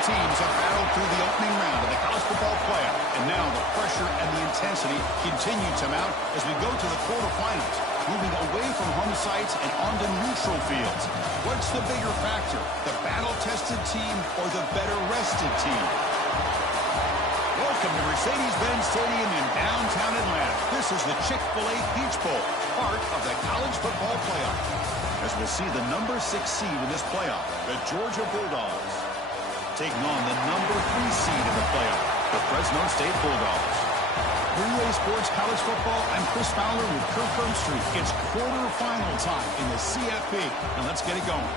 teams have battled through the opening round of the college football playoff, and now the pressure and the intensity continue to mount as we go to the quarterfinals, moving away from home sites and onto neutral fields. What's the bigger factor, the battle-tested team or the better-rested team? Welcome to Mercedes-Benz Stadium in downtown Atlanta. This is the Chick-fil-A Peach Bowl, part of the college football playoff. As we'll see the number 6 seed in this playoff, the Georgia Bulldogs, taking on the number 3 seed in the playoff, the Fresno State Bulldogs. Relay Sports College Football, I'm Chris Fowler with Kirk Herbstreit. It's quarterfinal time in the CFP, and let's get it going.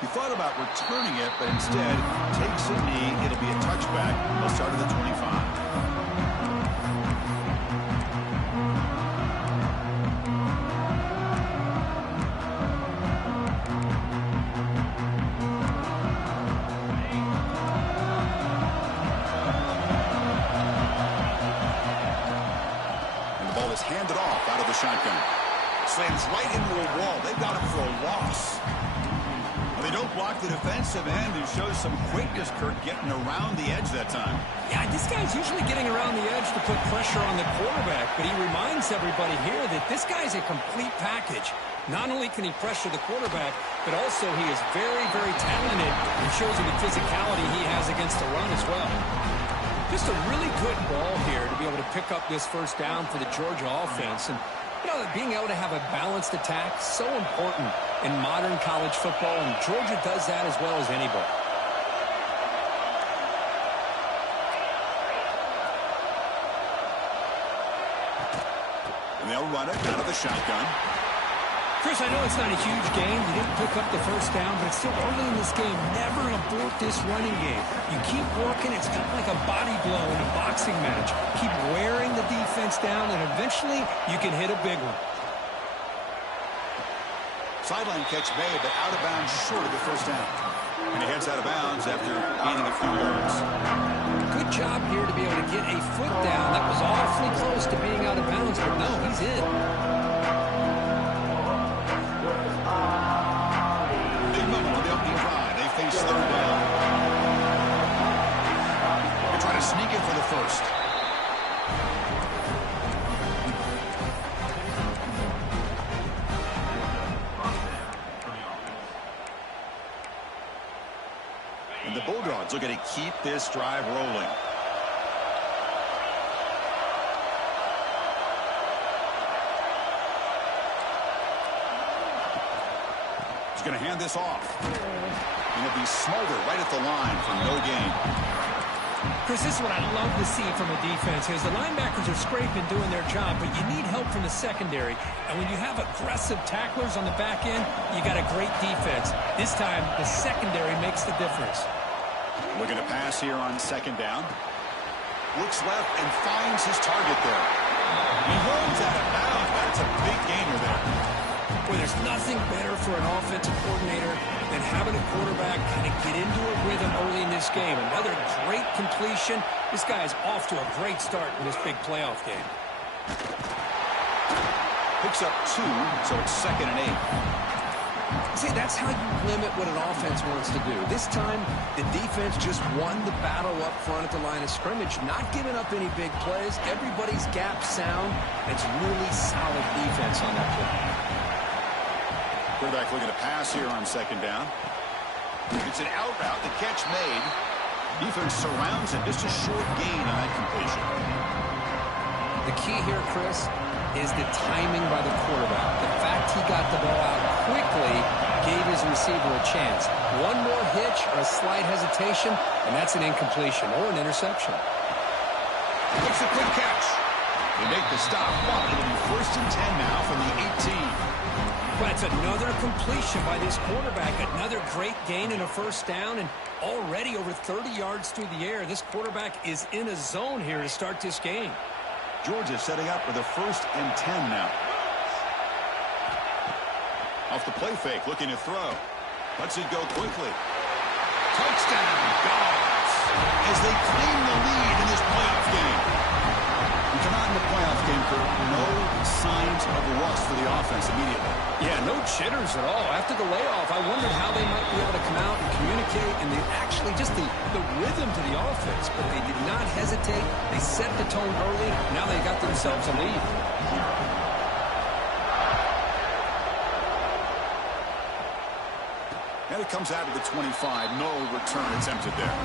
He thought about returning it, but instead takes a knee. It'll be a touchback. They'll start at the 25. And the ball is handed off out of the shotgun. Slams right into a wall. They've got him for a loss. They don't block the defensive end, who shows some quickness, Kirk, getting around the edge that time. Yeah, this guy's usually getting around the edge to put pressure on the quarterback, but he reminds everybody here that this guy's a complete package. Not only can he pressure the quarterback, but also he is very, very talented and shows you the physicality he has against the run as well. Just a really good ball here to be able to pick up this first down for the Georgia offense. And you know, being able to have a balanced attack, so important in modern college football, and Georgia does that as well as anybody. And they'll run it out of the shotgun. Chris, I know it's not a huge game. You didn't pick up the first down, but it's still early in this game. Never abort this running game. You keep working. It's kind of like a body blow in a boxing match. Keep wearing the defense down, and eventually you can hit a big one. Sideline catch made, but out of bounds short of the first down. And he heads out of bounds after gaining a few yards. Good job here to be able to get a foot down. That was awfully close to being out of bounds, but no, he's in. Big moment on the opening drive. They face third down. They try to sneak it for the first. And the Bulldogs looking to keep this drive rolling. He's going to hand this off. And it'll be Smolder right at the line for no gain. Chris, this is what I love to see from a defense is the linebackers are scraping, doing their job, but you need help from the secondary. And when you have aggressive tacklers on the back end, you got a great defense. This time, the secondary makes the difference. Looking to pass here on second down. Looks left and finds his target there. He runs out of bounds. That's a big gainer there. Boy, there's nothing better for an offensive coordinator than having a quarterback kind of get into a rhythm early in this game. Another great completion. This guy is off to a great start in this big playoff game. Picks up 2, so it's 2nd and 8. See, that's how you limit what an offense wants to do. This time, the defense just won the battle up front at the line of scrimmage, not giving up any big plays. Everybody's gap sound. It's really solid defense on that play. Quarterback looking to pass here on second down. It's an out route. The catch made. Defense surrounds him. Just a short gain on that completion. The key here, Chris, is the timing by the quarterback. The fact he got the ball out quickly gave his receiver a chance. One more hitch or a slight hesitation, and that's an incompletion or an interception. Makes a quick catch. They make the stop, but it'll be 1st and 10 now from the 18. Well, that's another completion by this quarterback. Another great gain and a first down, and already over 30 yards through the air. This quarterback is in a zone here to start this game. Georgia setting up with a 1st and 10 now. Off the play fake, looking to throw. Lets it go quickly. Touchdown, Dogs, as they claim the lead in this playoff game. We come out in the playoff game for no signs of rust for the offense immediately. Yeah, no jitters at all. After the layoff, I wondered how they might be able to come out and communicate, and actually just the rhythm to the offense. But they did not hesitate. They set the tone early. Now they got themselves a lead. And it comes out of the 25. No return attempted there.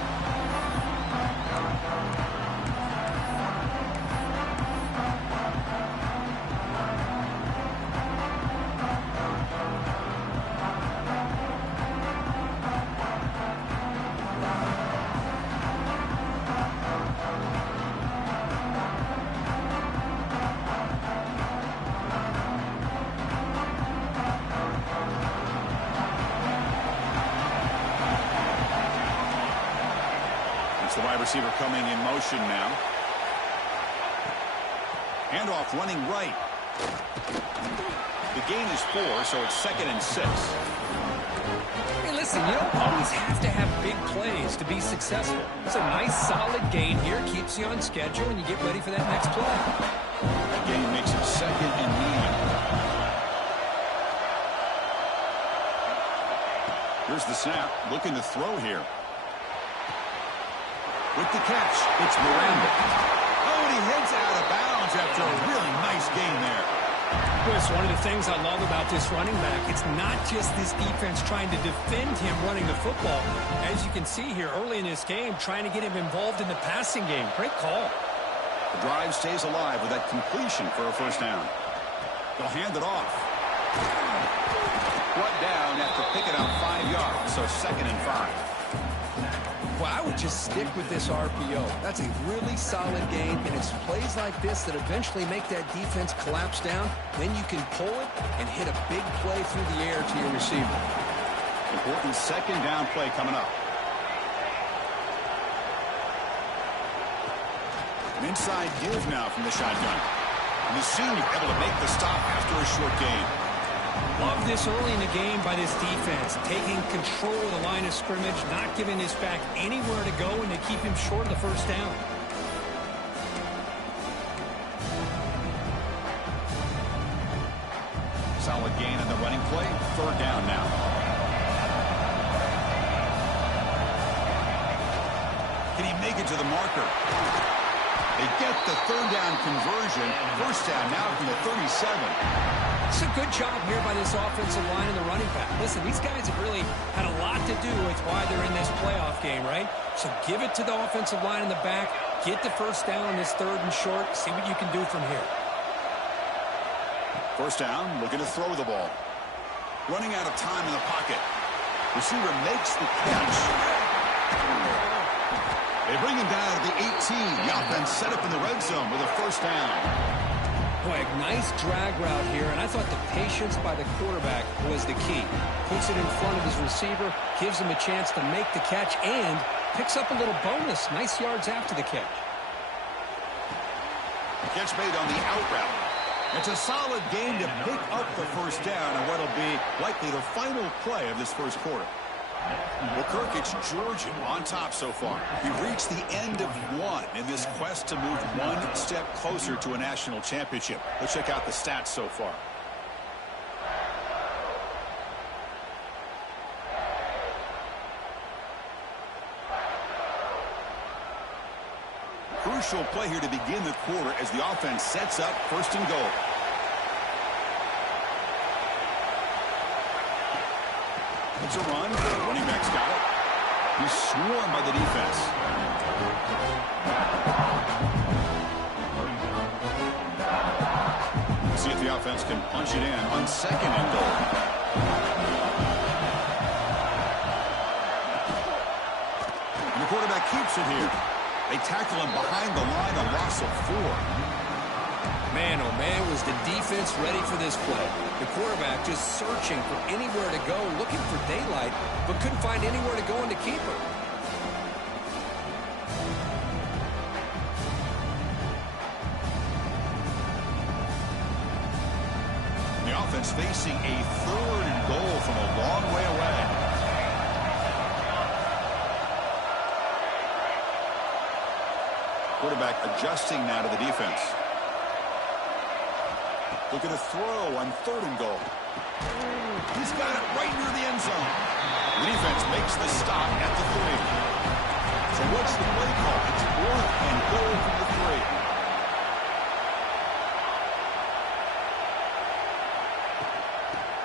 The wide receiver coming in motion now. Handoff running right. The gain is 4, so it's 2nd and 6. Hey, listen, you don't always have to have big plays to be successful. It's a nice, solid gain here. Keeps you on schedule, and you get ready for that next play. The gain makes it 2nd and 9. Here's the snap. Looking to throw here. With the catch, it's Miranda. Oh, and he heads out of bounds after a really nice gain there. Chris, one of the things I love about this running back, it's not just this defense trying to defend him running the football. As you can see here early in this game, trying to get him involved in the passing game. Great call. The drive stays alive with that completion for a first down. They'll hand it off. Brought down after picking up 5 yards, so 2nd and 5. Well, I would just stick with this RPO. That's a really solid game, and it's plays like this that eventually make that defense collapse down. Then you can pull it and hit a big play through the air to your receiver. Important 2nd down play coming up. An inside give now from the shotgun. And the senior able to make the stop after a short gain. Love this early in the game by this defense, taking control of the line of scrimmage, not giving this back anywhere to go, and they keep him short of the first down. Solid gain on the running play. 3rd down now. Can he make it to the marker? They get the 3rd down conversion. First down now from the 37. It's a good job here by this offensive line and the running back. Listen, these guys have really had a lot to do with why they're in this playoff game, right? So give it to the offensive line in the back. Get the first down in this 3rd and short. See what you can do from here. First down, looking to throw the ball. Running out of time in the pocket. Receiver makes the catch. They bring him down to the 18. The offense set up in the red zone with a first down. Boy, nice drag route here, and I thought the patience by the quarterback was the key. Puts it in front of his receiver, gives him a chance to make the catch, and picks up a little bonus. Nice yards after the catch. The catch made on the out route. It's a solid game to pick up the first down in what'll be likely the final play of this first quarter. Well, Kirk, it's Georgia on top so far. We've reached the end of one in this quest to move one step closer to a national championship. Let's check out the stats so far. Crucial play here to begin the quarter as the offense sets up 1st and goal. It's a run. The running back's got it. He's swarmed by the defense. See if the offense can punch it in on 2nd and goal. And the quarterback keeps it here. They tackle him behind the line, a loss of 4. Man, oh man, was the defense ready for this play. The quarterback just searching for anywhere to go, looking for daylight, but couldn't find anywhere to go in the keeper. The offense facing a 3rd and goal from a long way away. Quarterback adjusting now to the defense. Looking to throw on 3rd and goal. He's got it right near the end zone. The defense makes the stop at the 3. So what's the play call? It's 4th and goal from the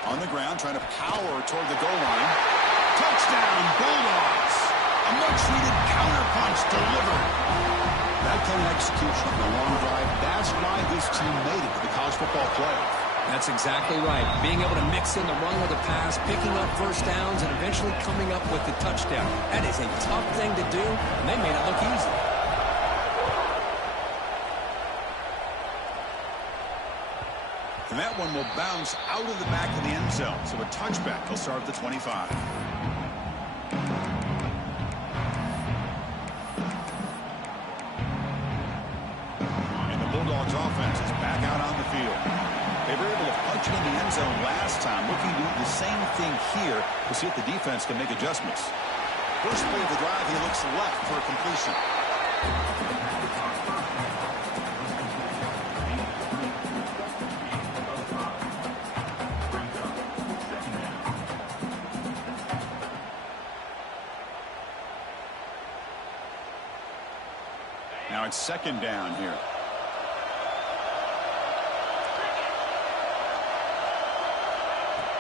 3. On the ground, trying to power toward the goal line. Touchdown, Bulldogs. A much-needed counterpunch delivered. That kind of execution on a long drive, that's why this team made it to the college football playoff. That's exactly right. Being able to mix in the run with the pass, picking up first downs, and eventually coming up with the touchdown. That is a tough thing to do, and they made it look easy. And that one will bounce out of the back of the end zone. So a touchback. He'll start at the 25. Bulldogs offense is back out on the field. They were able to punch it in the end zone last time, looking to do the same thing here to see if the defense can make adjustments. First play of the drive, he looks left for a completion. Now it's 2nd down here.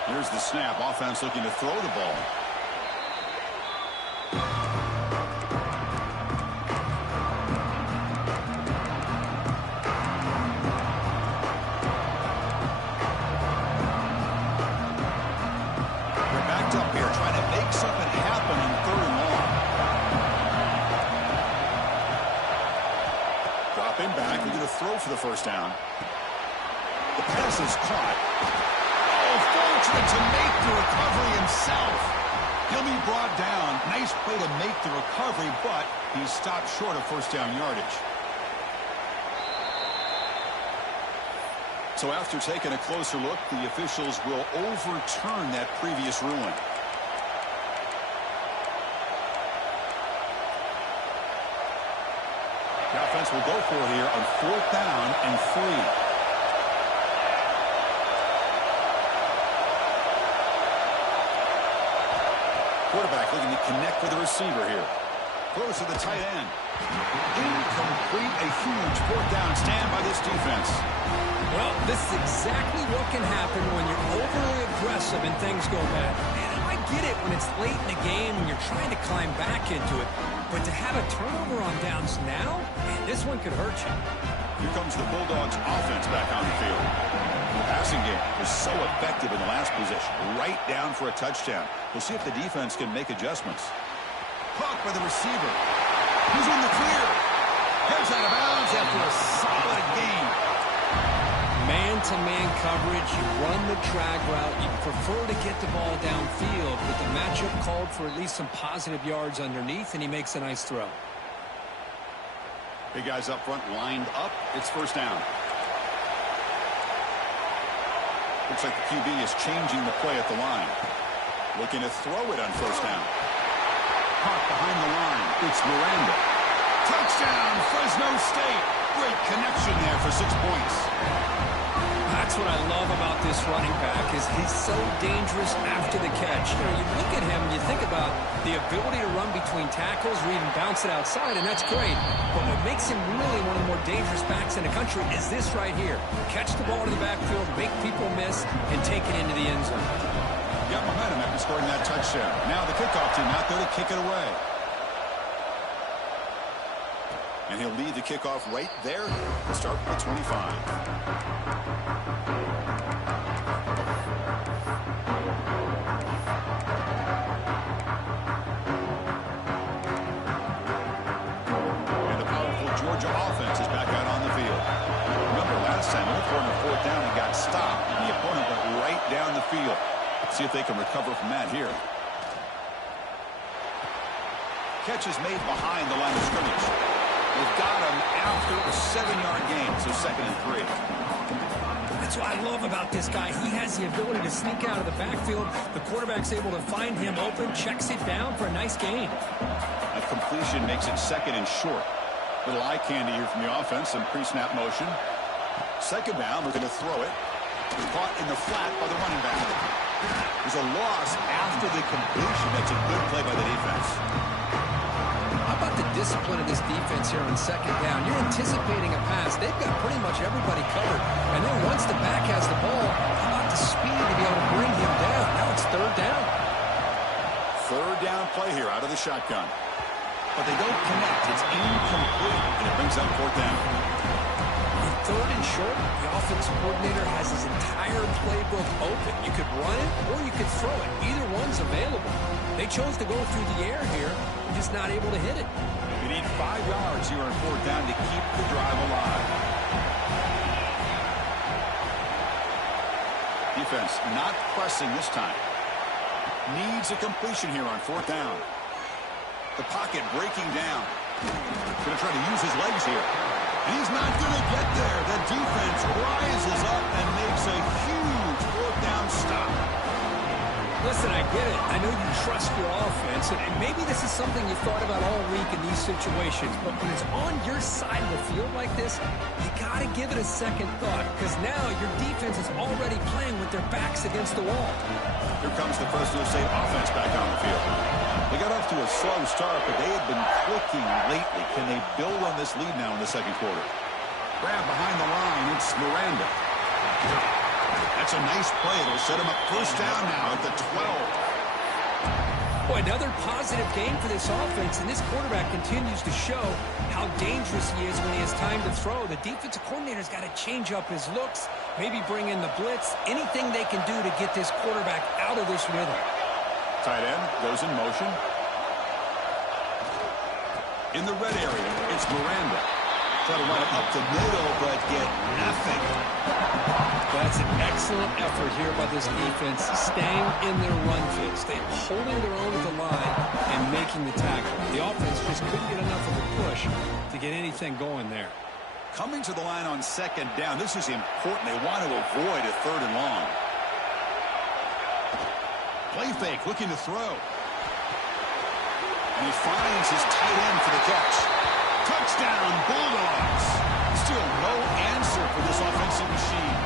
Here's the snap. Offense looking to throw the ball. We're backed up here trying to make something happen on 3rd and long. Dropping back. We're going to throw for the first down. The pass is caught. Fortunate to make the recovery himself. He'll be brought down. Nice play to make the recovery, but he stopped short of first down yardage. So after taking a closer look, the officials will overturn that previous ruling. The offense will go for it here on 4th down and 3. Quarterback looking to connect with the receiver here. Throws to the tight end. Incomplete. A huge 4th down stand by this defense. Well, this is exactly what can happen when you're overly aggressive and things go bad. And I get it when it's late in the game and you're trying to climb back into it. But to have a turnover on downs now, man, this one could hurt you. Here comes the Bulldogs offense back on the field. The passing game was so effective in the last possession. Right down for a touchdown. We'll see if the defense can make adjustments. Caught by the receiver. He's in the clear. Heads out of bounds after a solid gain. Man-to-man coverage. You run the drag route. You prefer to get the ball downfield, but the matchup called for at least some positive yards underneath, and he makes a nice throw. Big guys up front lined up. It's first down. Looks like the QB is changing the play at the line. Looking to throw it on first down. Caught behind the line. It's Miranda. Touchdown, Fresno State. Great connection there for 6 points. That's what I love about this running back is he's so dangerous after the catch. You know, you look at him and you think about the ability to run between tackles or even bounce it outside, and that's great. But what makes him really one of the more dangerous backs in the country is this right here. Catch the ball to the backfield, make people miss, and take it into the end zone. Got momentum after scoring that touchdown. Now the kickoff team out there to kick it away. And he'll lead the kickoff right there. Start with 25. Georgia offense is back out on the field. Remember, last time. Went for it on 4th down and got stopped. And the opponent went right down the field. Let's see if they can recover from that here. Catch is made behind the line of scrimmage. They've got him after a 7-yard gain, so 2nd and 3. That's what I love about this guy. He has the ability to sneak out of the backfield. The quarterback's able to find him open, checks it down for a nice gain. A completion makes it 2nd and short. Little eye candy here from the offense, some pre-snap motion. 2nd down, we're going to throw it. Caught in the flat by the running back. There's a loss after the completion. That's a good play by the defense. How about the discipline of this defense here on 2nd down? You're anticipating a pass. They've got pretty much everybody covered. And then once the back has the ball, how about the speed to be able to bring him down? Now it's 3rd down. 3rd down play here out of the shotgun. But they don't connect. It's incomplete, and it brings up 4th down. 3rd and short, the offensive coordinator has his entire playbook open. You could run it or you could throw it. Either one's available. They chose to go through the air here. They're just not able to hit it. You need 5 yards here on 4th down to keep the drive alive. Defense not pressing this time. Needs a completion here on 4th down. The pocket breaking down. Going to try to use his legs here. And he's not going to get there. The defense rises up and makes a huge 4th down stop. Listen, I get it. I know you trust your offense, and maybe this is something you thought about all week in these situations, but when it's on your side of the field like this, you got to give it a second thought, because now your defense is already playing with their backs against the wall. Here comes the Fresno State offense back on the field. They got off to a slow start, but they had been clicking lately. Can they build on this lead now in the 2nd quarter? Grab behind the line. It's Miranda. That's a nice play. It'll set him up 1st down now at the 12. Boy, another positive game for this offense, and this quarterback continues to show how dangerous he is when he has time to throw. The defensive coordinator's got to change up his looks, maybe bring in the blitz, anything they can do to get this quarterback out of this rhythm. Tight end goes in motion. In the red area, it's Miranda. Try to run it up the middle, but get nothing. That's an excellent effort here by this defense, staying in their run fit, staying holding their own at the line and making the tackle. The offense just couldn't get enough of a push to get anything going there. Coming to the line on 2nd down, this is important. They want to avoid a 3rd and long. Play fake, looking to throw. And he finds his tight end for the catch. Touchdown, Bulldogs. Still no answer for this offensive machine.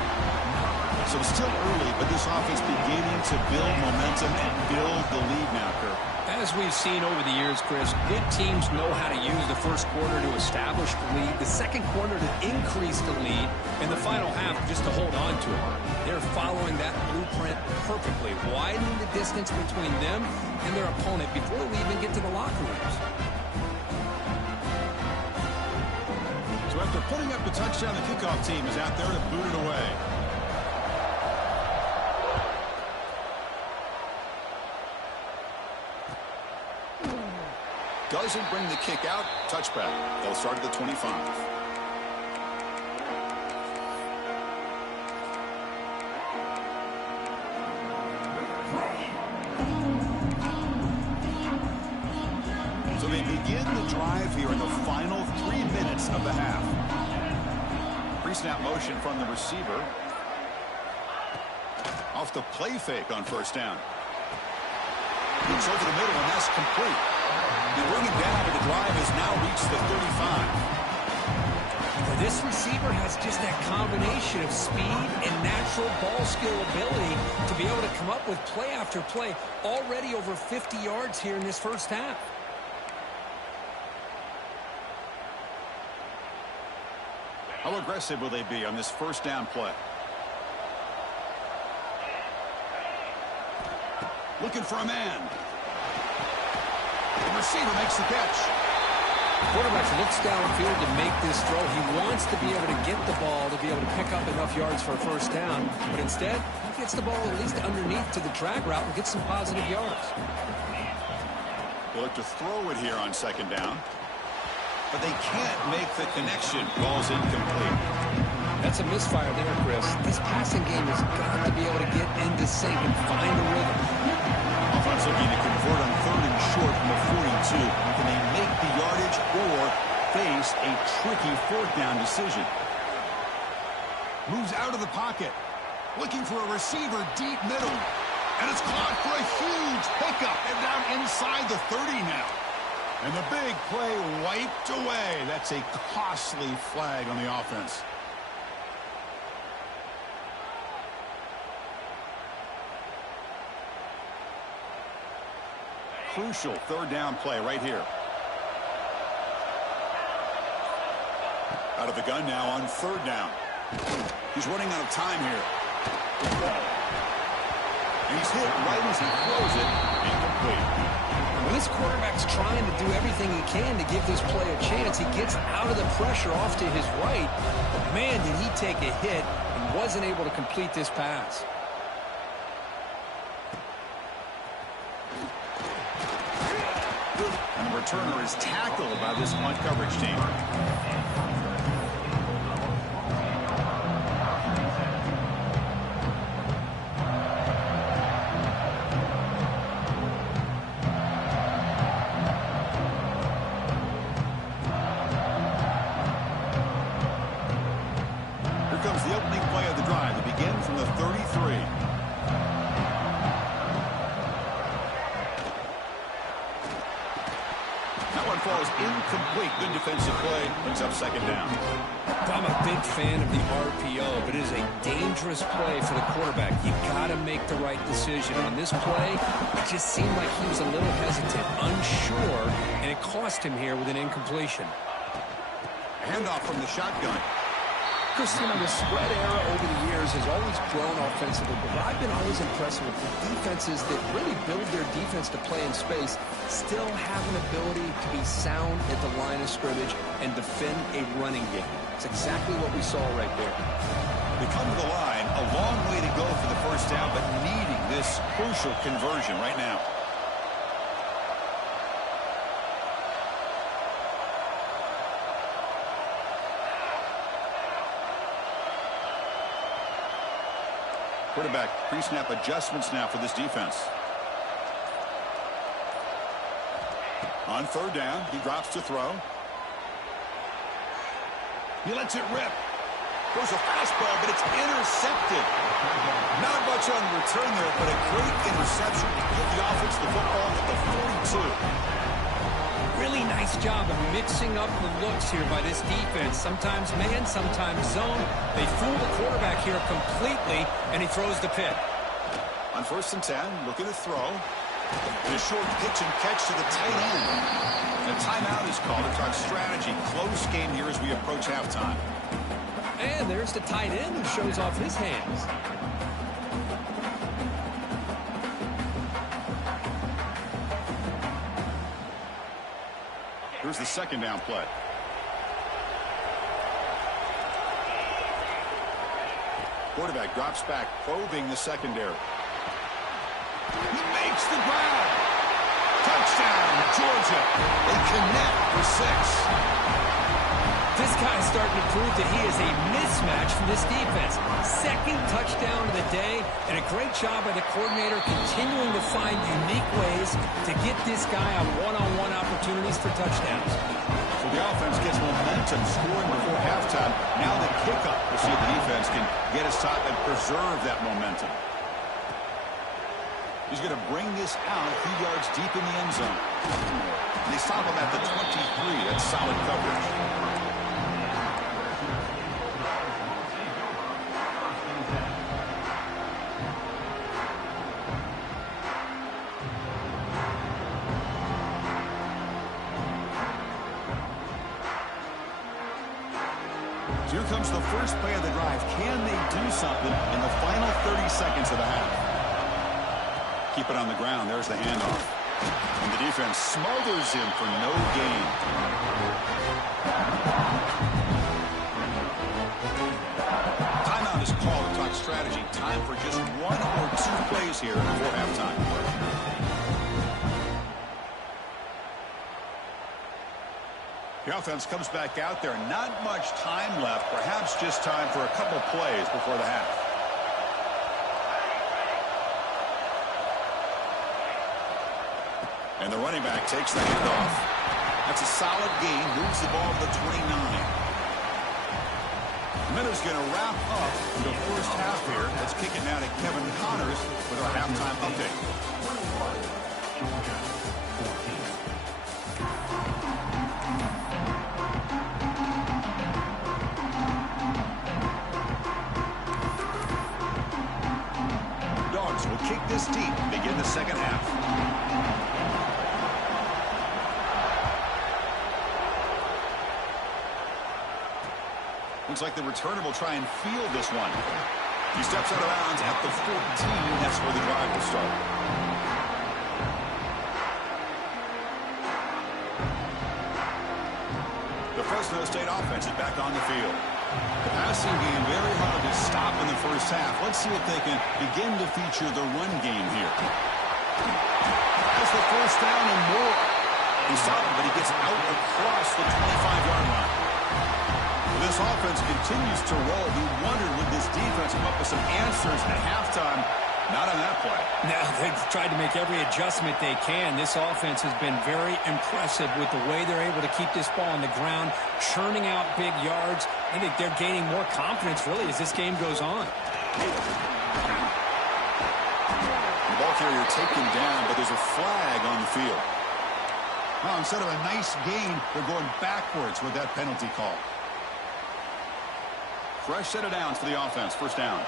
So still early, but this offense beginning to build momentum and build the lead now, Kirk. As we've seen over the years, Chris, good teams know how to use the 1st quarter to establish the lead, the 2nd quarter to increase the lead, and the final half just to hold on to it. They're following that blueprint perfectly, widening the distance between them and their opponent before we even get to the locker rooms. So after putting up the touchdown, the kickoff team is out there to boot it away. Doesn't bring the kick out. Touchback. They'll start at the 25. So they begin the drive here in the final 3 minutes of the half. Pre-snap motion from the receiver. Off the play fake on 1st down. It's over the middle, and that's complete. They bring it down, but the drive has now reached the 35. This receiver has just that combination of speed and natural ball skill ability to be able to come up with play after play, already over 50 yards here in this 1st half. How aggressive will they be on this 1st down play? Looking for a man. The receiver makes the catch. The quarterback looks downfield to make this throw. He wants to be able to get the ball to be able to pick up enough yards for a 1st down. But instead, he gets the ball at least underneath to the drag route and gets some positive yards. They look to throw it here on 2nd down. But they can't make the connection. Ball's incomplete. That's a misfire there, Chris. This passing game has got to be able to get into sync and find a rhythm. Offense looking to convert on 3rd and short from the 42. Can they make the yardage or face a tricky 4th down decision? Moves out of the pocket. Looking for a receiver deep middle. And it's caught for a huge pickup. And down inside the 30 now. And the big play wiped away. That's a costly flag on the offense. Crucial 3rd down play right here. Out of the gun now on 3rd down. He's running out of time here. And he's hit right as he throws it. Incomplete. When this quarterback's trying to do everything he can to give this play a chance, he gets out of the pressure off to his right. But man, did he take a hit and wasn't able to complete this pass. And the returner is tackled by this punt coverage team. The opening play of the drive to begin from the 33. That one falls incomplete. Good defensive play. Brings up 2nd down. I'm a big fan of the RPO, but it is a dangerous play for the quarterback. You got to make the right decision. On this play, it just seemed like he was a little hesitant, unsure, and it cost him here with an incompletion. Handoff from the shotgun. Chris, you know, the spread era over the years has always grown offensively, but I've been always impressed with the defenses that really build their defense to play in space, still have an ability to be sound at the line of scrimmage and defend a running game. It's exactly what we saw right there. They come to the line, a long way to go for the 1st down, but needing this crucial conversion right now. Quarterback pre-snap adjustments now for this defense. On 3rd down, he drops to throw. He lets it rip. Goes a fastball, but it's intercepted. Not much on the return there, but a great interception to give the offense the football at the 42. Really nice job of mixing up the looks here by this defense. Sometimes man, sometimes zone. They fool the quarterback here completely, and he throws the pick. On 1st and 10, looking to throw. And a short pitch and catch to the tight end. And a timeout is called to talk strategy. Close game here as we approach halftime. And there's the tight end who shows off his hands. Here's the 2nd down play. Quarterback drops back, probing the secondary. He makes the grab. Touchdown, Georgia. They connect for 6. This guy's starting to prove that he is a mismatch for this defense. 2nd touchdown of the day, and a great job by the coordinator continuing to find unique ways to get this guy on one-on-one opportunities for touchdowns. So the offense gets momentum, scoring before halftime. Now the kickoff. We'll see if the defense can get his top and preserve that momentum. He's going to bring this out a few yards deep in the end zone. And they stop him at the 23. That's solid coverage. So here comes the first play of the drive. Can they do something in the final 30 seconds of the half? Keep it on the ground. There's the handoff. And the defense smothers him for no gain. Timeout is called to talk strategy. Time for just 1 or 2 plays here before halftime. The offense comes back out there. Not much time left. Perhaps just time for a couple plays before the half. And the running back takes the handoff. That's a solid gain. Moves the ball to the 29. Minutes going to wrap up the first half here. Let's kick it now to Kevin Connors with our halftime update. Dogs will kick this deep and begin the second half. Looks like the returner will try and field this one. He steps out of bounds at the 14. That's where the drive will start. The Fresno State offense is back on the field. The passing game very hard to stop in the first half. Let's see if they can begin to feature the run game here. That's the first down and more. He stopped him, but he gets out across the 25-yard line. This offense continues to roll. We wondered, would this defense come up with some answers at halftime? Not on that play. No, they've tried to make every adjustment they can. This offense has been very impressive with the way they're able to keep this ball on the ground, churning out big yards. I think they're gaining more confidence, really, as this game goes on. The ball carrier taken down, but there's a flag on the field. Well, instead of a nice gain, they're going backwards with that penalty call. Fresh set of downs for the offense. First down.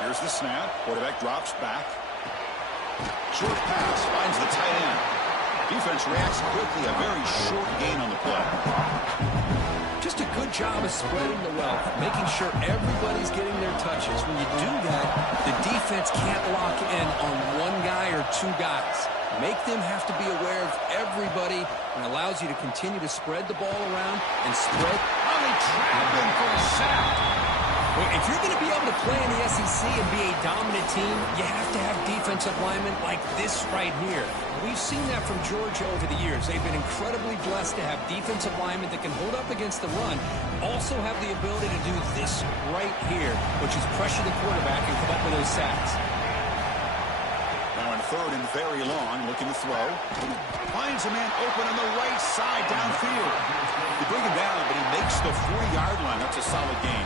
Here's the snap. Quarterback drops back. Short pass finds the tight end. Defense reacts quickly. A very short gain on the play. Just a good job of spreading the wealth, making sure everybody's getting their touches. When you do that, the defense can't lock in on one guy or two guys. Make them have to be aware of everybody and allows you to continue to spread the ball around and spread. Oh, they trap him for a sack. Well, if you're going to be able to play in the SEC and be a dominant team, you have to have defensive linemen like this right here. We've seen that from Georgia over the years. They've been incredibly blessed to have defensive linemen that can hold up against the run, also have the ability to do this right here, which is pressure the quarterback and come up with those sacks. Now in third and very long, looking to throw. Finds a man open on the right side downfield. They bring him down, but he makes the 40-yard line. That's a solid gain.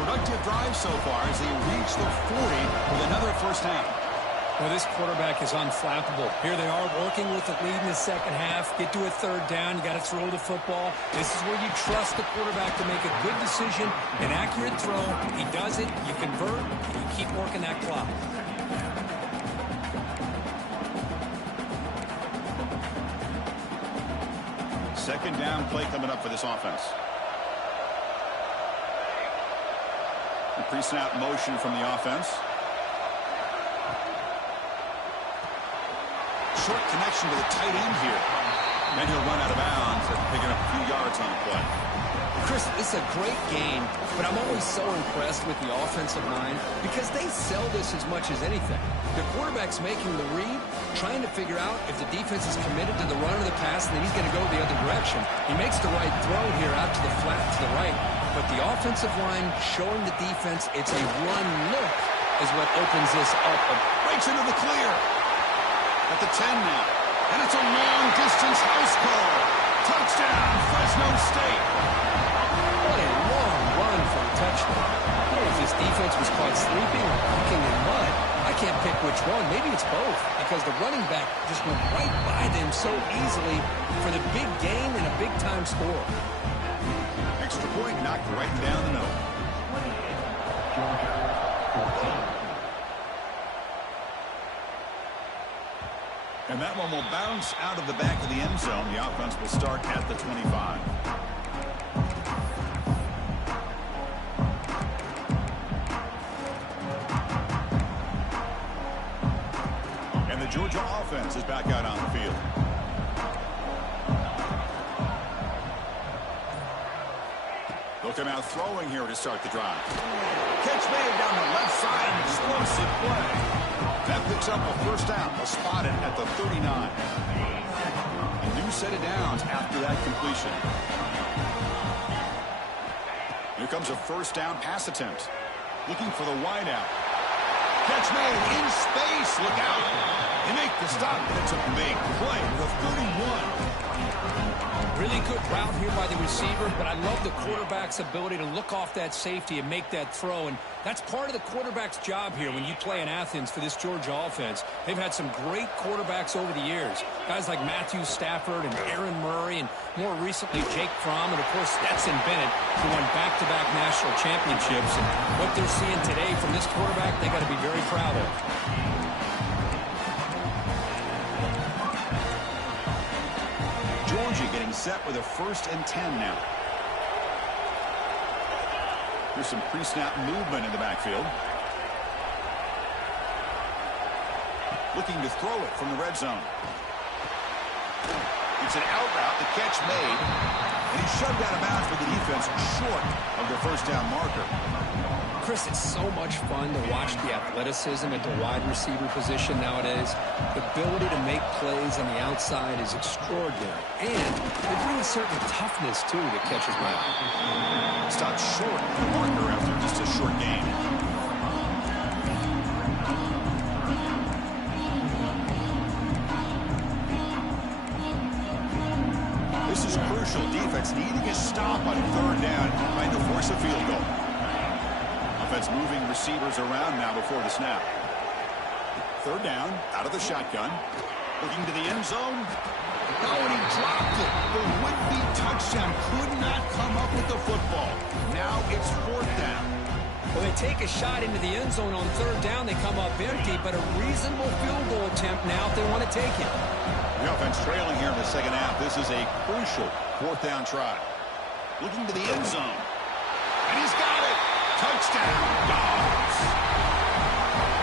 Productive drive so far as they reach the 40 with another first half. Well, this quarterback is unflappable. Here they are working with the lead in the second half. Get to a third down. You got to throw the football. This is where you trust the quarterback to make a good decision, an accurate throw. He does it. You convert. And you keep working that clock. Second down play coming up for this offense. The pre-snap motion from the offense. Short connection to the tight end here. Then he'll run out of bounds after picking up a few yards on the play. Chris, this is a great game, but I'm always so impressed with the offensive line because they sell this as much as anything. The quarterback's making the read, trying to figure out if the defense is committed to the run or the pass, and then he's going to go the other direction. He makes the right throw here out to the flat to the right, but the offensive line showing the defense it's a run look is what opens this up. Breaks into the clear. At the 10 now. And it's a long-distance house call. Touchdown, Fresno State. What a long run for a touchdown. I don't know if this defense was caught sleeping or walking in mud. I can't pick which one. Maybe it's both because the running back just went right by them so easily for the big gain and a big-time score. Extra point knocked right down the middle. And that one will bounce out of the back of the end zone. The offense will start at the 25. And the Georgia offense is back out on the field. They'll come out throwing here to start the drive. Catch made down the left side. Explosive play. That picks up a first down. They'll spot it at the 39. A new set of downs after that completion. Here comes a first down pass attempt. Looking for the wideout. Catch made in space. Look out. They make the stop, and it's a big play with 31. Really good route here by the receiver, but I love the quarterback's ability to look off that safety and make that throw, and that's part of the quarterback's job here when you play in Athens for this Georgia offense. They've had some great quarterbacks over the years, guys like Matthew Stafford and Aaron Murray, and more recently Jake Fromm, and of course Stetson Bennett, who won back-to-back national championships. And what they're seeing today from this quarterback, they got to be very proud of. Georgia getting set with a 1st and 10 now. There's some pre-snap movement in the backfield. Looking to throw it from the red zone. It's an out route. The catch made. And he's shoved out of bounds with the defense short of the first down marker. Chris, it's so much fun to watch the athleticism at the wide receiver position nowadays. The ability to make plays on the outside is extraordinary. And they bring a certain toughness, too, that catches my eye. Stopped short of the marker after just a short game. This is crucial. Defense needing a stop on 3rd down, trying to force a field goal. Offense moving receivers around now before the snap. 3rd down, out of the shotgun. Looking to the end zone. Oh, and he dropped it. The would-be touchdown could not come up with the football. Now it's 4th down. Well, they take a shot into the end zone on 3rd down. They come up empty, but a reasonable field goal attempt now if they want to take it. The offense trailing here in the 2nd half. This is a crucial 4th down try. Looking to the end zone. And he's got it. Touchdown, Dogs.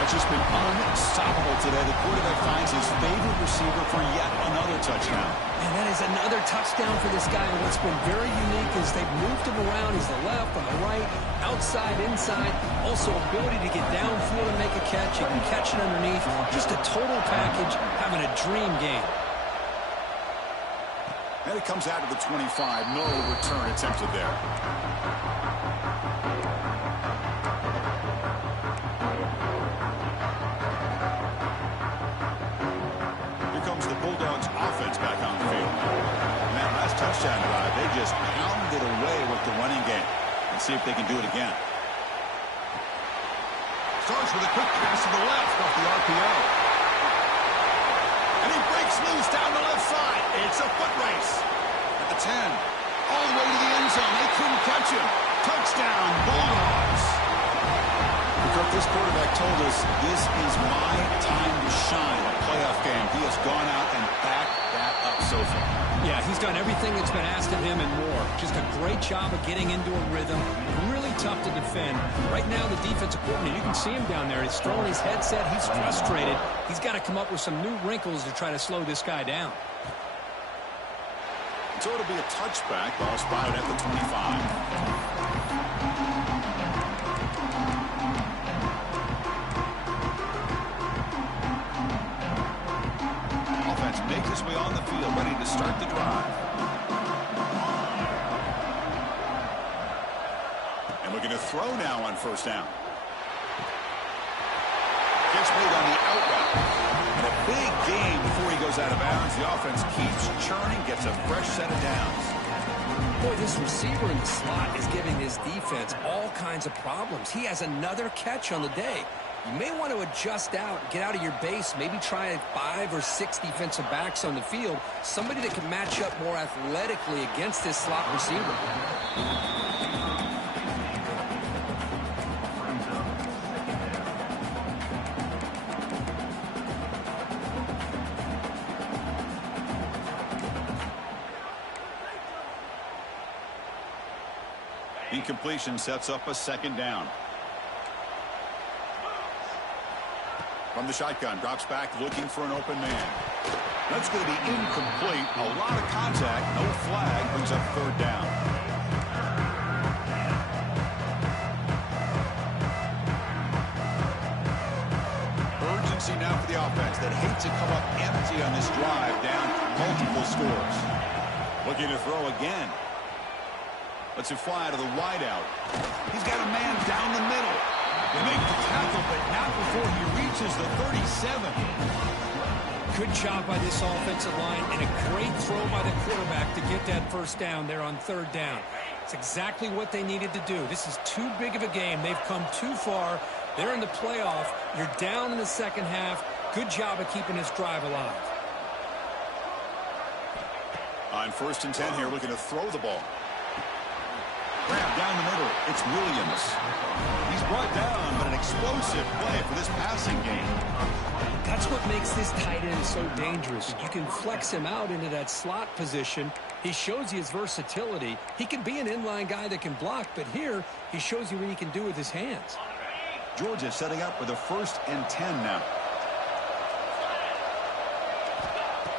That's just been unstoppable today. The quarterback finds his favorite receiver for yet another touchdown. And that is another touchdown for this guy. And what's been very unique is they've moved him around. He's the left, on the right, outside, inside. Also ability to get downfield and make a catch. He can catch it underneath. Just a total package, having a dream game. And it comes out of the 25. No return attempted there. Here comes the Bulldogs offense back on the field. And that last touchdown drive, they just pounded away with the running game. Let's see if they can do it again. Starts with a quick pass to the left off the RPO. And he breaks loose down the left side. It's a foot race. At the 10. All the way to the end zone. They couldn't catch him. Touchdown, Bulldogs. Kirk, this quarterback told us this is my time to shine. A playoff game. He has gone out and backed that up so far. Yeah, he's done everything that's been asked of him and more. Just a great job of getting into a rhythm. Really tough to defend. Right now, the defensive coordinator, you can see him down there. He's throwing his headset. He's frustrated. He's got to come up with some new wrinkles to try to slow this guy down. So it'll be a touchback. Ball spotted at the 25. Makes his way on the field, ready to start the drive. And looking to throw now on 1st down. Gets made on the out route. And a big gain before he goes out of bounds. The offense keeps churning, gets a fresh set of downs. Boy, this receiver in the slot is giving this defense all kinds of problems. He has another catch on the day. You may want to adjust out, get out of your base, maybe try 5 or 6 defensive backs on the field, somebody that can match up more athletically against this slot receiver. Incompletion sets up a 2nd down. From the shotgun, drops back, looking for an open man. That's going to be incomplete. A lot of contact, no flag, brings up 3rd down. offense that hates to come up empty on this drive down multiple scores. Looking to throw again. Lets it fly to the wideout. He's got a man down the middle. They make the tackle, but not before he reaches the 37. Good job by this offensive line and a great throw by the quarterback to get that first down there on third down. It's exactly what they needed to do. This is too big of a game. They've come too far. They're in the playoff. You're down in the second half. Good job of keeping this drive alive. On 1st and 10 here, looking to throw the ball. Grab down the middle. It's Williams. He's brought down, but an explosive play for this passing game. That's what makes this tight end so dangerous. You can flex him out into that slot position. He shows you his versatility. He can be an inline guy that can block, but here he shows you what he can do with his hands. Georgia setting up with a 1st and 10 now.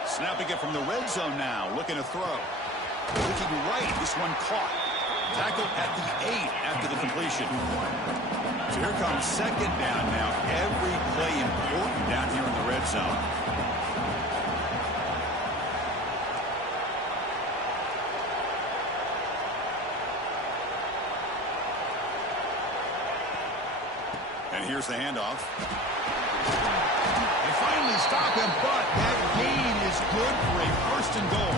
Snapping it from the red zone now. Looking to throw. Looking right. This one caught. Tackled at the 8 after the completion. So here comes 2nd down now. Every play important down here in the red zone. And here's the handoff. They finally stop him, but that gain is good for a 1st and goal.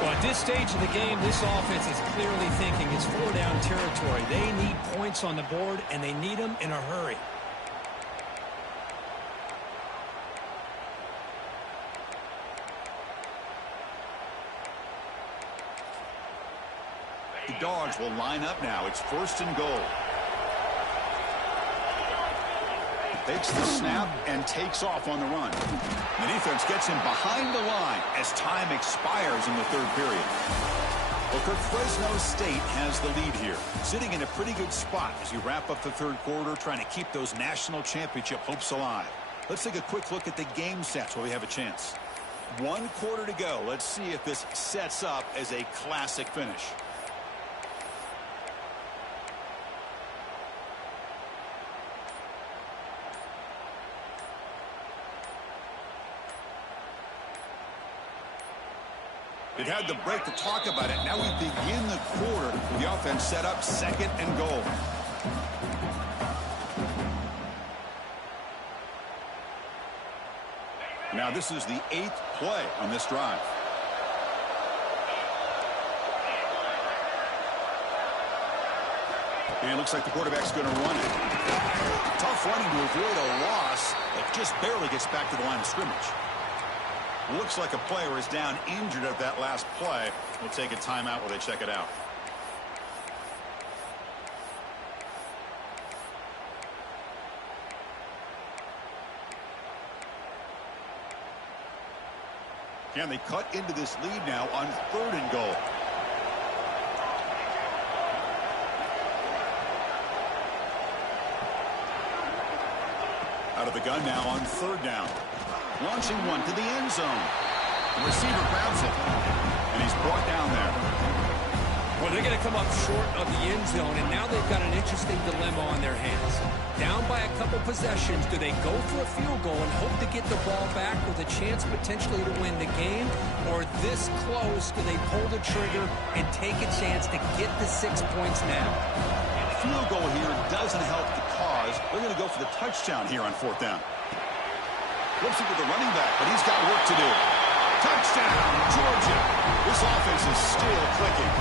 Well, at this stage of the game, this offense is clearly thinking it's 4-down territory. They need points on the board, and they need them in a hurry. The Dogs will line up now. It's 1st and goal. Takes the snap and takes off on the run. The defense gets him behind the line as time expires in the 3rd period. Well, Kirk, Fresno State has the lead here, sitting in a pretty good spot as you wrap up the 3rd quarter, trying to keep those national championship hopes alive. Let's take a quick look at the game sets where we have a chance. 1 quarter to go. Let's see if this sets up as a classic finish. They've had the break to talk about it. Now we begin the quarter with the offense set up 2nd and goal. Now this is the 8th play on this drive. And it looks like the quarterback's going to run it. Tough running to avoid a loss that just barely gets back to the line of scrimmage. Looks like a player is down injured at that last play. We'll take a timeout while they check it out. Can they cut into this lead now on 3rd and goal? Out of the gun now on 3rd down. Launching one to the end zone. The receiver grabs it. And he's brought down there. Well, they're going to come up short of the end zone, and now they've got an interesting dilemma on their hands. Down by a couple possessions, do they go for a field goal and hope to get the ball back with a chance potentially to win the game? Or this close, do they pull the trigger and take a chance to get the 6 points now? Field goal here doesn't help the cause. They're going to go for the touchdown here on 4th down. Flips it with the running back, but he's got work to do. Touchdown, Georgia. This offense is still clicking.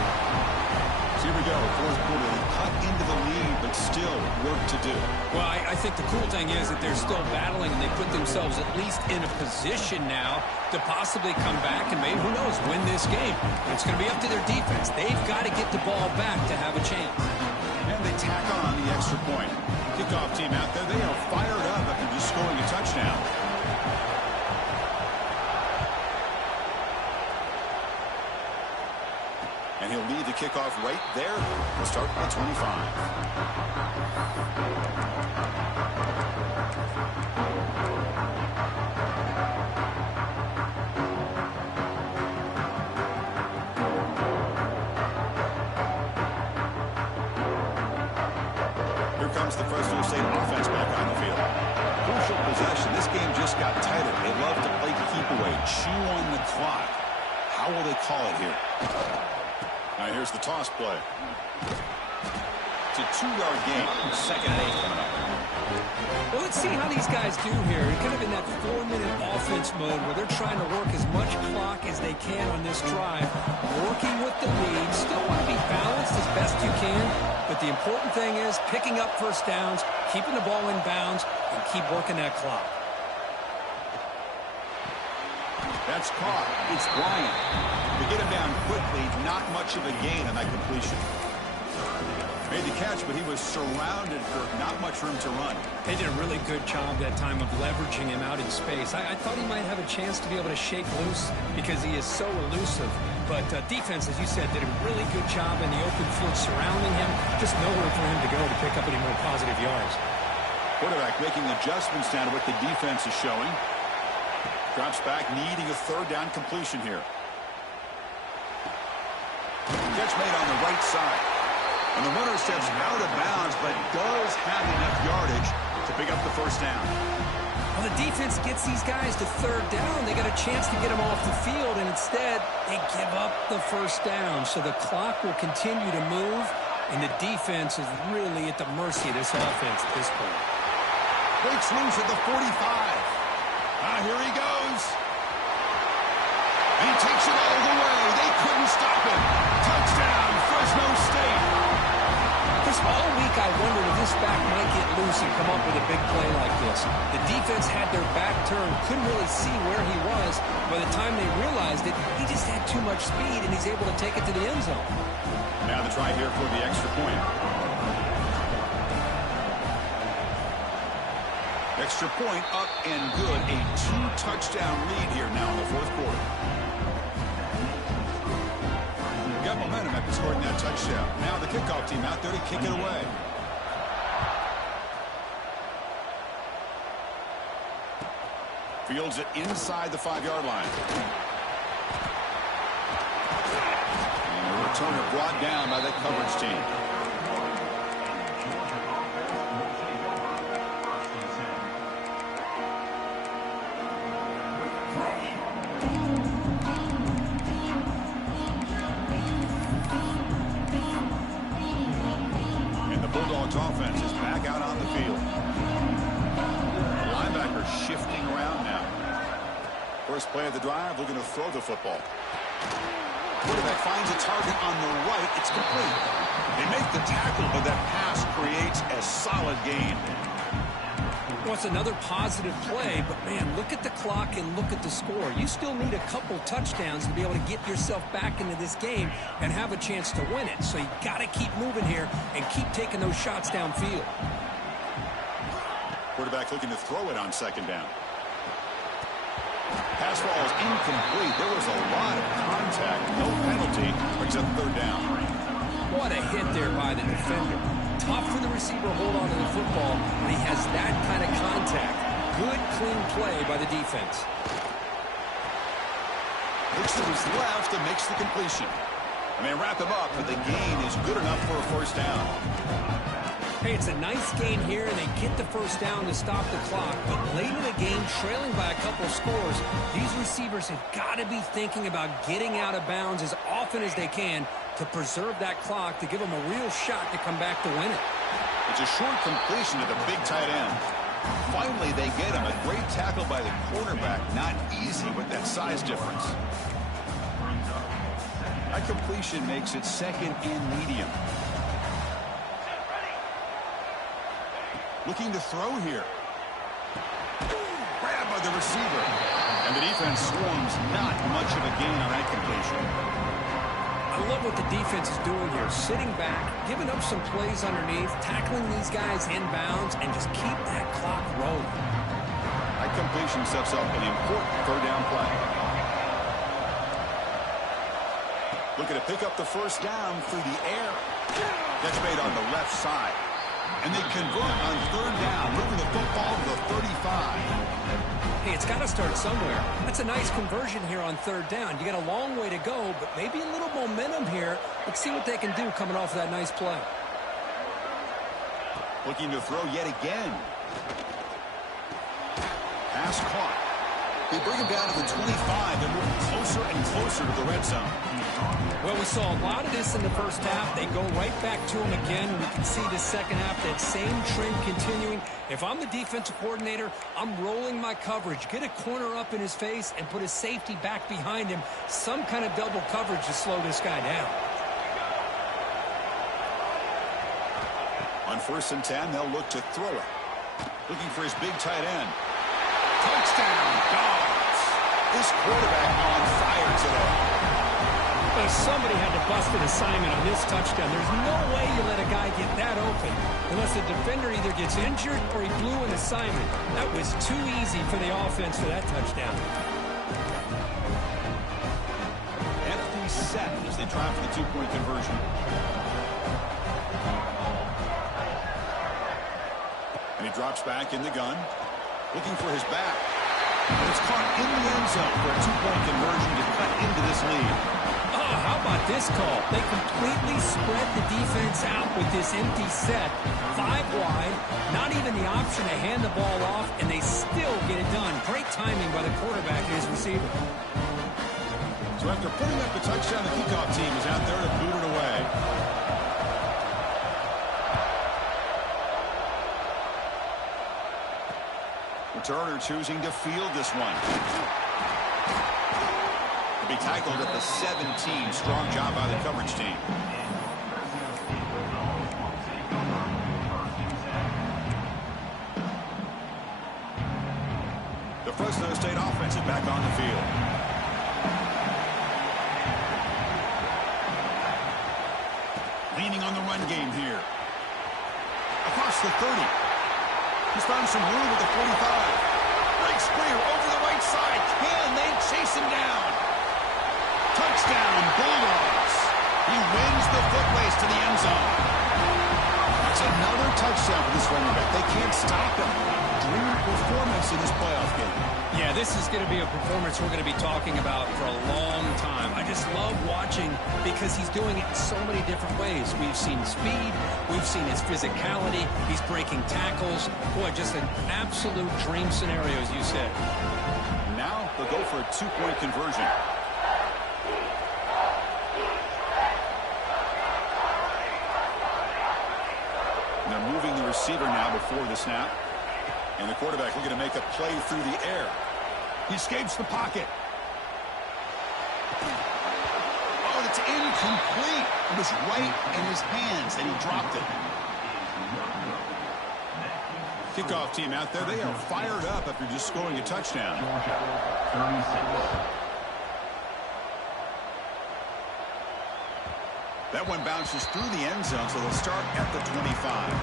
So here we go, 4th quarter. They cut into the lead, but still work to do. Well, I think the cool thing is that they're still battling, and they put themselves at least in a position now to possibly come back and maybe, who knows, win this game. It's going to be up to their defense. They've got to get the ball back to have a chance. And they tack on the extra point. Kickoff team out there, they are fired up after just scoring a touchdown. And he'll lead the kickoff right there. We'll start at 25. Here comes the Fresno State offense back on the field. Crucial possession. This game chew on the clock. How will they call it here? Now here's the toss play. It's a 2-yard gain. 2nd and 8 coming up. Well, let's see how these guys do here. They're kind of in that 4-minute offense mode where they're trying to work as much clock as they can on this drive, working with the lead. Still want to be balanced as best you can, but the important thing is picking up first downs, keeping the ball in bounds, and keep working that clock. That's caught. It's Bryant. To get him down quickly, not much of a gain on that completion. Made the catch, but he was surrounded for not much room to run. They did a really good job that time of leveraging him out in space. I thought he might have a chance to be able to shake loose because he is so elusive. But defense, as you said, did a really good job in the open field surrounding him. Just nowhere for him to go to pick up any more positive yards. Quarterback making adjustments down to what the defense is showing. Drops back, needing a 3rd down completion here. Catch made on the right side. And the runner steps out of bounds, but does have enough yardage to pick up the first down. Well, the defense gets these guys to 3rd down. They got a chance to get them off the field, and instead they give up the first down. So the clock will continue to move, and the defense is really at the mercy of this offense at this point. Breaks loose at the 45. Here he goes. And he takes it all the way. They couldn't stop him. Touchdown, Fresno State. All week I wondered if this back might get loose and come up with a big play like this. The defense had their back turned, couldn't really see where he was. By the time they realized it, he just had too much speed, and he's able to take it to the end zone. Now the try here for the extra point. Extra point up and good. A 2-touchdown lead here now in the 4th quarter. Got momentum after scoring that touchdown. Now the kickoff team out there to kick it away. Fields it inside the 5-yard line. And the returner brought down by that coverage team. Offense is back out on the field. The linebacker shifting around now. First play of the drive, looking to throw the football. Quarterback finds a target on the right. It's complete. They make the tackle, but that pass creates a solid gain. Well, it's another positive play, but, man, look at the clock and look at the score. You still need a couple touchdowns to be able to get yourself back into this game and have a chance to win it. So you got to keep moving here and keep taking those shots downfield. Quarterback looking to throw it on 2nd down. Pass ball is incomplete. There was a lot of contact. No penalty. Brings up 3rd down. What a hit there by the defender. Tough for the receiver to hold on to the football, but he has that kind of contact. Good, clean play by the defense. Looks to his left and makes the completion. And they wrap him up, but the gain is good enough for a 1st down. Hey, it's a nice gain here, and they get the 1st down to stop the clock. But late in the game, trailing by a couple scores, these receivers have got to be thinking about getting out of bounds as often as they can to preserve that clock, to give them a real shot to come back to win it. It's a short completion to the big tight end. Finally, they get him. A great tackle by the quarterback. Not easy with that size difference. That completion makes it 2nd and medium. Looking to throw here. Grabbed by the receiver. And the defense swarms. Not much of a gain on that completion. I love what the defense is doing here. Sitting back, giving up some plays underneath, tackling these guys in bounds, and just keep that clock rolling. That completion sets up an important 3rd down play. Looking to pick up the 1st down through the air. That's made on the left side. And they convert on 3rd down, moving the football to the 35. Hey, it's got to start somewhere. That's a nice conversion here on 3rd down. You got a long way to go, but maybe a little momentum here. Let's see what they can do coming off of that nice play. Looking to throw yet again. Pass caught. They bring him down to the 25. They're moving closer and closer to the red zone. Well, we saw a lot of this in the first half. They go right back to him again. We can see the second half, that same trend continuing. If I'm the defensive coordinator, I'm rolling my coverage. Get a corner up in his face and put a safety back behind him. Some kind of double coverage to slow this guy down. On 1st and 10, they'll look to throw it. Looking for his big tight end. Touchdown, Dogs. This quarterback on fire today. Well, somebody had to bust an assignment on this touchdown. There's no way you let a guy get that open unless the defender either gets injured or he blew an assignment. That was too easy for the offense for that touchdown. Empty set as they try for the two-point conversion. And he drops back in the gun, looking for his back. And it's caught in the end zone for a two-point conversion to cut into this lead. Oh, how about this call? They completely spread the defense out with this empty set. 5 wide, not even the option to hand the ball off, and they still get it done. Great timing by the quarterback and his receiver. So after putting up the touchdown, the kickoff team is out there to boot it away. Returner choosing to field this one. To be tackled at the 17. Strong job by the coverage team. The Fresno State offense is back on the field. Leaning on the run game here. Across the 30. He's found some room at the 45. Breaks clear over the right side. Can they chase him down? Touchdown, Bulldogs. He wins the foot race to the end zone. That's another touchdown for this running back. They can't stop him. Dream performance in this playoff game. Yeah, this is going to be a performance we're going to be talking about for a long time. I just love watching because he's doing it in so many different ways. We've seen speed. We've seen his physicality. He's breaking tackles. Boy, just an absolute dream scenario, as you said. Now they'll go for a two-point conversion. And they're moving the receiver now before the snap. And the quarterback looking to make a play through the air. He escapes the pocket. Oh, it's incomplete. It was right in his hands, and he dropped it. Kickoff team out there. They are fired up after just scoring a touchdown. That one bounces through the end zone, so they'll start at the 25.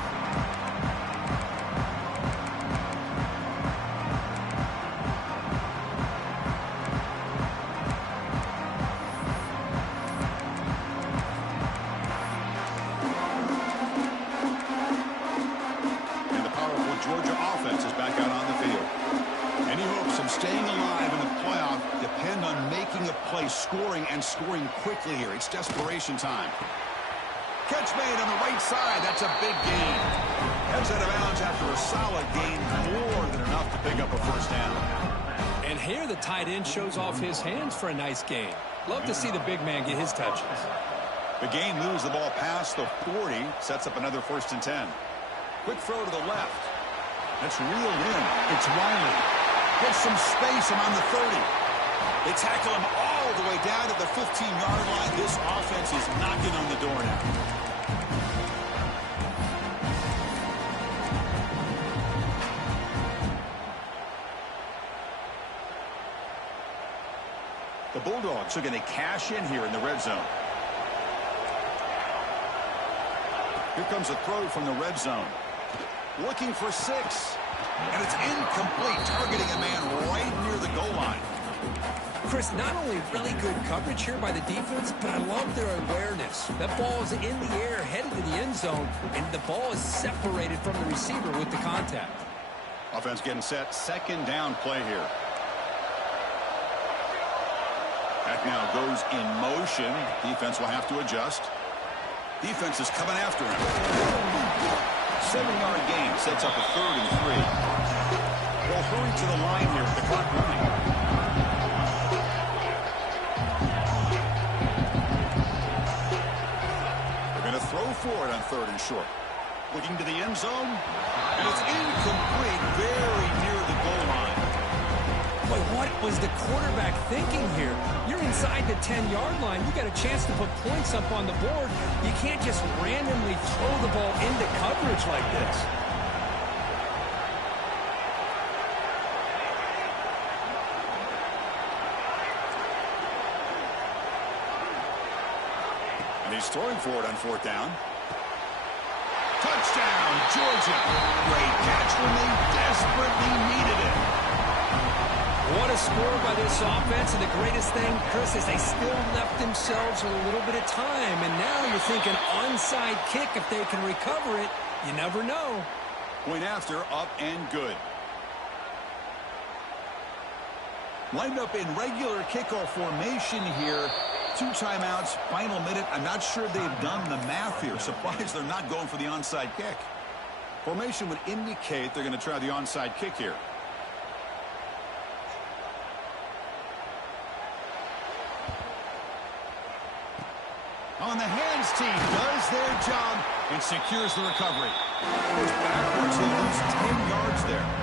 Scoring quickly here. It's desperation time. Catch made on the right side. That's a big gain. Heads out of bounds after a solid gain. More than enough to pick up a first down. And here the tight end shows off his hands for a nice gain. Love to see the big man get his touches. The gain moves the ball past the 40. Sets up another 1st and 10. Quick throw to the left. That's reeled in. It's Riley. Gets some space around the 30. They tackle him all the way down to the 15-yard line. This offense is knocking on the door now. The Bulldogs are going to cash in here in the red zone. Here comes a throw from the red zone. Looking for 6. And it's incomplete, targeting a man right near the goal line. Chris, not only really good coverage here by the defense, but I love their awareness. That ball is in the air, headed to the end zone, and the ball is separated from the receiver with the contact. Offense getting set. 2nd down play here. That now goes in motion. Defense will have to adjust. Defense is coming after him. 7-yard gain sets up a 3rd and 3. They'll hurry to the line here with the clock running. short. Looking to the end zone. And it's incomplete, very near the goal line. Boy, what was the quarterback thinking here? You're inside the 10-yard line. You got a chance to put points up on the board. You can't just randomly throw the ball into coverage like this. And he's throwing for it on fourth down. Touchdown, Georgia. Great catch when they desperately needed it. What a score by this offense, and the greatest thing, Chris, is they still left themselves with a little bit of time, and now you're thinking onside kick if they can recover it. You never know. Point after, up and good. Lined up in regular kickoff formation here. 2 timeouts, final minute. I'm not sure they've done the math here. Surprised they're not going for the onside kick. Formation would indicate they're going to try the onside kick here. On the hands team does their job and secures the recovery. Goes backwards, they lose 10 yards there.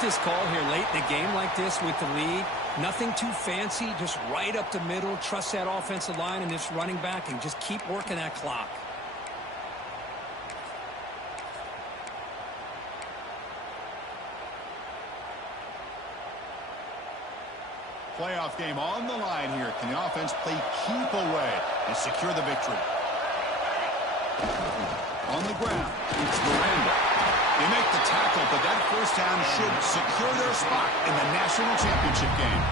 This call here late in the game like this with the lead, nothing too fancy, just right up the middle. Trust that offensive line and this running back and just keep working that clock. Playoff game on the line here. Can the offense play keep away and secure the victory? On the ground, it's Miranda. They make the tackle, but that first down should secure their spot in the national championship game.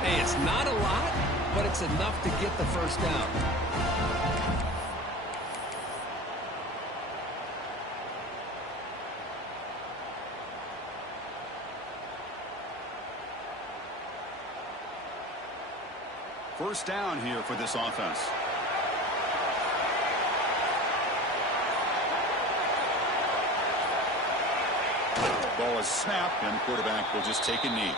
Hey, it's not a lot, but it's enough to get the first down. First down here for this offense. Ball is snapped, and the quarterback will just take a knee.